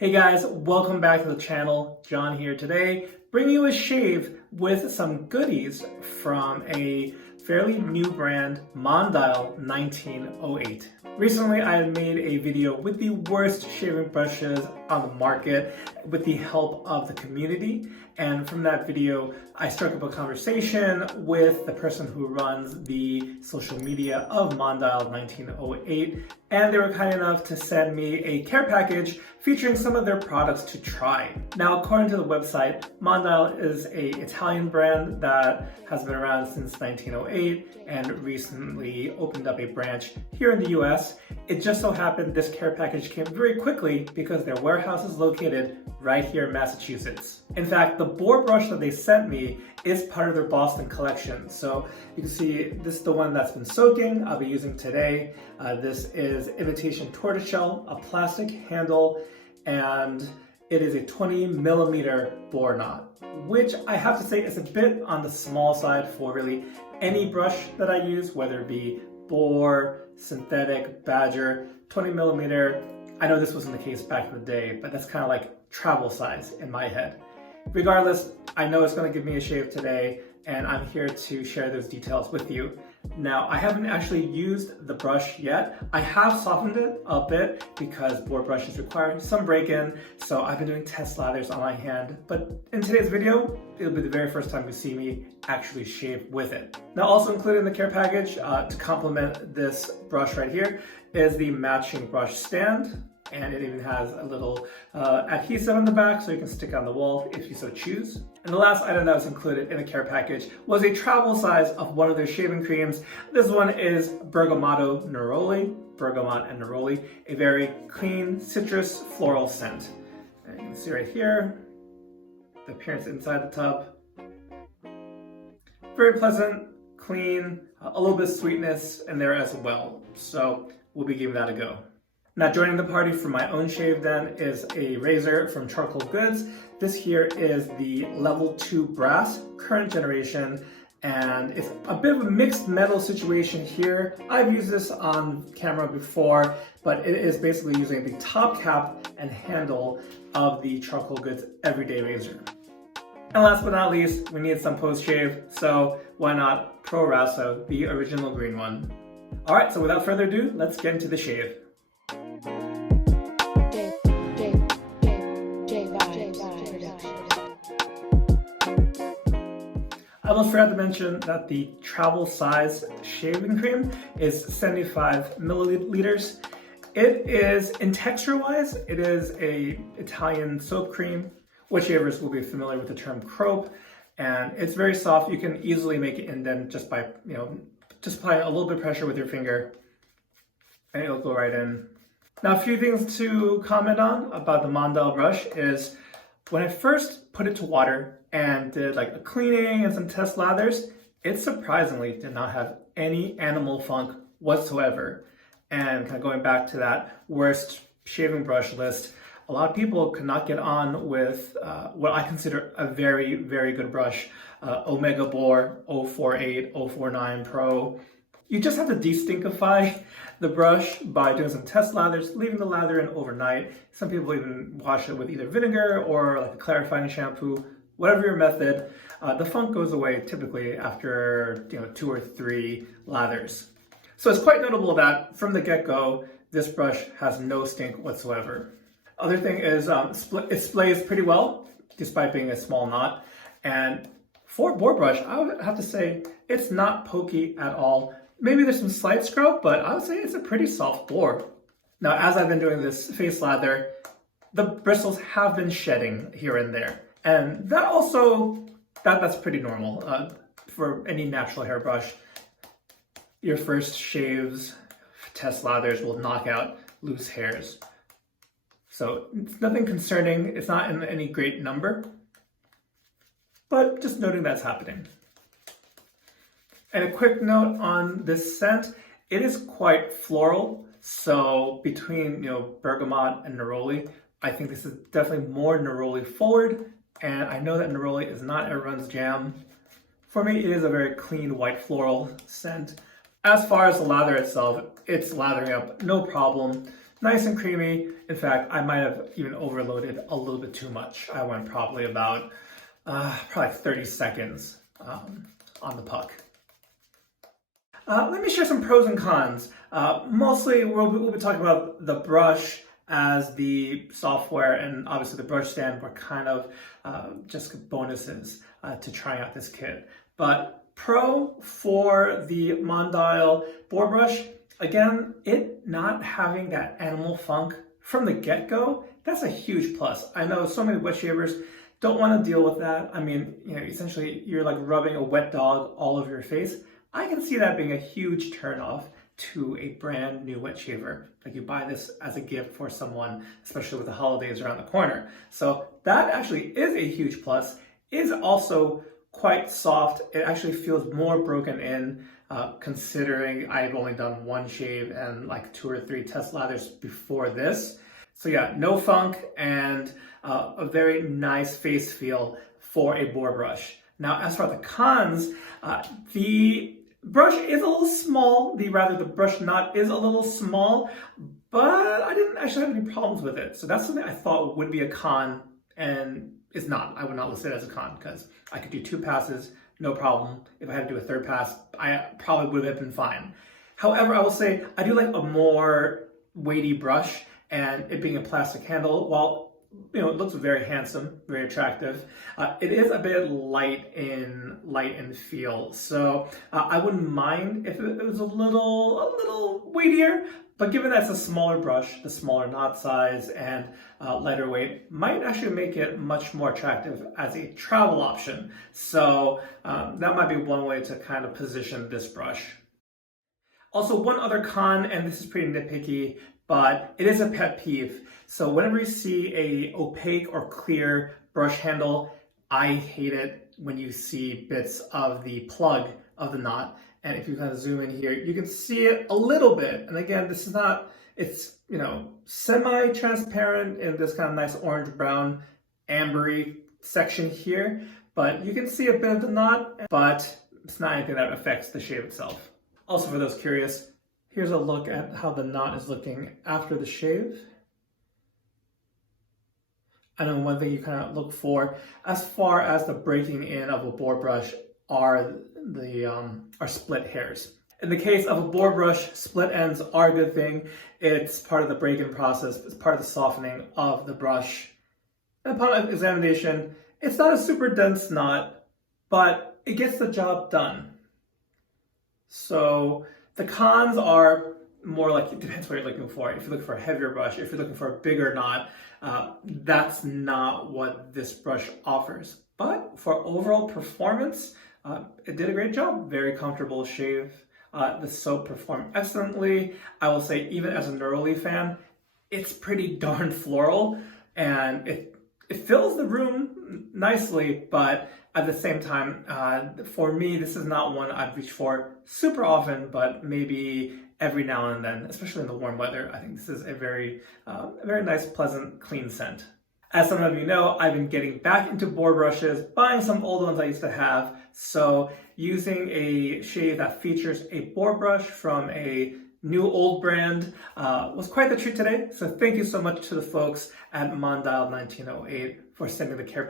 Hey guys, welcome back to the channel. John here today, bringing you a shave with some goodies from a fairly new brand, Mondial 1908. Recently, I made a video with the worst shaving brushes on the market with the help of the community. And from that video, I struck up a conversation with the person who runs the social media of Mondial 1908. And they were kind enough to send me a care package featuring some of their products to try. Now, according to the website, Mondial is an Italian brand that has been around since 1908 and recently opened up a branch here in the US. It just so happened this care package came very quickly because their warehouse is located right here in Massachusetts. In fact, the Boar brush that they sent me is part of their Boston collection. So you can see this is the one that's been soaking, I'll be using today. This is imitation tortoiseshell, a plastic handle, and it is a 20mm Boar knot, which I have to say is a bit on the small side for really any brush that I use, whether it be Boar, synthetic, Badger. 20mm, I know this wasn't the case back in the day, but that's kind of like travel size in my head. Regardless, I know it's going to give me a shave today, and I'm here to share those details with you. Now, I haven't actually used the brush yet. I have softened it a bit because Boar brushes require some break-in, so I've been doing test lathers on my hand. But in today's video, it'll be the very first time you see me actually shave with it. Now, also included in the care package to complement this brush right here is the matching brush stand. And it even has a little adhesive on the back so you can stick it on the wall if you so choose. And the last item that was included in the care package was a travel size of one of their shaving creams. This one is Bergamot and Neroli, a very clean citrus floral scent. And you can see right here, the appearance inside the tub. Very pleasant, clean, a little bit of sweetness in there as well. So we'll be giving that a go. Now, joining the party for my own shave then is a razor from Charcoal Goods. This here is the level 2 brass, current generation, and it's a bit of a mixed metal situation here. I've used this on camera before, but it is basically using the top cap and handle of the Charcoal Goods everyday razor. And last but not least, we need some post-shave, so why not Pro Raso, the original green one. All right, so without further ado, let's get into the shave. I almost forgot to mention that the travel size shaving cream is 75 milliliters. It is, in texture wise, it is a Italian soap cream. Which shavers will be familiar with the term crope, and it's very soft. You can easily make it indent just by, just apply a little bit of pressure with your finger and it'll go right in. Now, a few things to comment on about the Mondial brush is when I first put it to water and did like a cleaning and some test lathers, it surprisingly did not have any animal funk whatsoever. And kind of going back to that worst shaving brush list, a lot of people could not get on with what I consider a very, very good brush, Omega Boar 048, 049 Pro. You just have to destinkify the brush by doing some test lathers, leaving the lather in overnight. Some people even wash it with either vinegar or like a clarifying shampoo. Whatever your method, the funk goes away typically after 2 or 3 lathers. So it's quite notable that from the get-go, this brush has no stink whatsoever. Other thing is it splays pretty well, despite being a small knot. And for Boar brush, I would have to say it's not pokey at all. Maybe there's some slight scrub, but I would say it's a pretty soft Boar. Now, as I've been doing this face lather, the bristles have been shedding here and there. And that also, that's pretty normal for any natural hairbrush. Your first shaves, test lathers will knock out loose hairs. So it's nothing concerning. It's not in any great number, but just noting that's happening. And a quick note on this scent, it is quite floral. So between bergamot and neroli, I think this is definitely more neroli forward. And I know that neroli is not everyone's jam. For me, it is a very clean white floral scent. As far as the lather itself, it's lathering up no problem. nice and creamy. In fact, I might have even overloaded a little bit too much. I went probably about probably 30 seconds on the puck. Let me share some pros and cons. Mostly we'll be talking about the brush as the software and obviously the brush stand were kind of just bonuses to trying out this kit. But pro for the Mondial boar brush, again, it not having that animal funk from the get-go, that's a huge plus. I know so many wet shavers don't want to deal with that. I mean, essentially you're like rubbing a wet dog all over your face. I can see that being a huge turnoff to a brand new wet shaver. Like you buy this as a gift for someone, especially with the holidays around the corner. So that actually is a huge plus. It is also quite soft. It actually feels more broken in, considering I've only done one shave and like 2 or 3 test lathers before this. So yeah, no funk and a very nice face feel for a boar brush. Now, as for the cons, the brush is a little small. The brush knot is a little small, but I didn't actually have any problems with it. So that's something I thought would be a con and is not. I would not list it as a con because I could do 2 passes, no problem. If I had to do a 3rd pass, I probably would have been fine. However, I will say I do like a more weighty brush, and it being a plastic handle, while it looks very handsome, very attractive, it is a bit light in feel. So I wouldn't mind if it was a little weightier, but given that it's a smaller brush, the smaller knot size and lighter weight might actually make it much more attractive as a travel option. So that might be one way to kind of position this brush. Also, one other con, and this is pretty nitpicky, but it is a pet peeve. So whenever you see a opaque or clear brush handle, I hate it when you see bits of the plug of the knot. And if you kind of zoom in here, you can see it a little bit. And again, this is not, it's, semi-transparent in this kind of nice orange-brown ambery section here, but you can see a bit of the knot, but it's not anything that affects the shave itself. Also, for those curious, here's a look at how the knot is looking after the shave. I know one thing you kind of look for as far as the breaking in of a boar brush are split hairs. In the case of a boar brush, split ends are a good thing. It's part of the break-in process. It's part of the softening of the brush. And upon examination, it's not a super dense knot, but it gets the job done. So the cons are more like, it depends what you're looking for. If you're looking for a heavier brush, if you're looking for a bigger knot, that's not what this brush offers. But for overall performance, it did a great job. Very comfortable shave. The soap performed excellently. I will say, even as a Neroli fan, it's pretty darn floral, and it fills the room nicely, but at the same time, for me, this is not one I'd reach for super often, but maybe every now and then, especially in the warm weather. I think this is a very nice, pleasant, clean scent. As some of you know, I've been getting back into boar brushes, buying some old ones I used to have. So using a shave that features a boar brush from a new old brand was quite the treat today. So thank you so much to the folks at Mondial 1908 for sending the care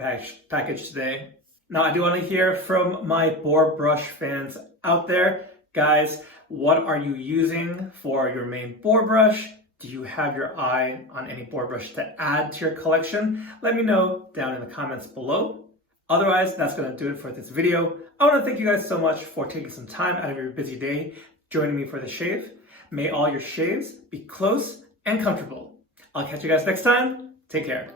package today. Now, I do want to hear from my boar brush fans out there. Guys, what are you using for your main boar brush? Do you have your eye on any boar brush to add to your collection? Let me know down in the comments below. Otherwise, that's going to do it for this video. I want to thank you guys so much for taking some time out of your busy day, joining me for the shave. May all your shaves be close and comfortable. I'll catch you guys next time. Take care.